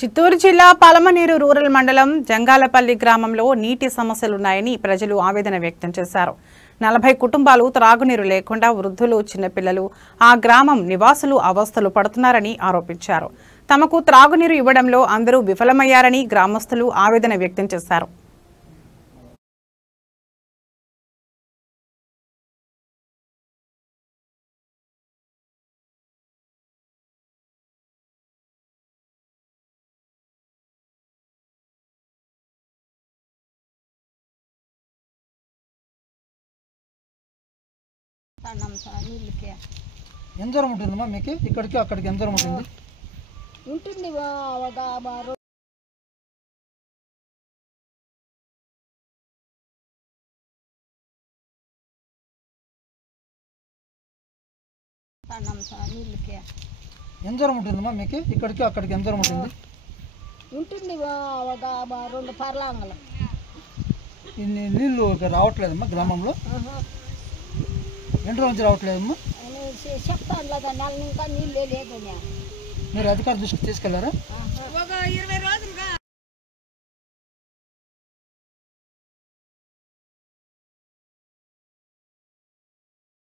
చిత్తూరు జిల్లా పలమనేరు రూరల్ మండలం జంగాలపల్లి గ్రామంలో నీటి సమస్యలున్నాయని ప్రజలు ఆవేదన వ్యక్తం చేశారు. 40 కుటుంబాలు త్రాగునీరు లేకుండా వృద్ధులు, చిన్నపిల్లలు, ఆ గ్రామం నివాసులు అవస్థలు పడుతున్నారని ఆరోపించారు. తమకు త్రాగునీరు ఇవ్వడంలో అందరూ విఫలమయ్యారని గ్రామస్తులు ఆవేదన వ్యక్తం చేశారు. ఎంత దూరం ఉంటుందమ్మా మీకు? ఇక్కడికి అక్కడికి ఎంత దూరం ఉంటుంది? ఉంటుంది ఎంత దూరం ఉంటుందమ్మా మీకు? ఇక్కడికి అక్కడికి ఎంత దూరం ఉంటుంది? ఉంటుంది 2 పర్లాంగలు. ఇన్ని నీళ్ళు రావట్లేదమ్మా గ్రామంలో? ఎన్ని రోజుల నుంచి రావట్లేదమ్మా? చెప్తాను లేదా, నెల ఇంకా నీళ్ళే లేదని. మీరు అధికార దృష్టికి తీసుకెళ్లారా? ఒక 20 రోజులు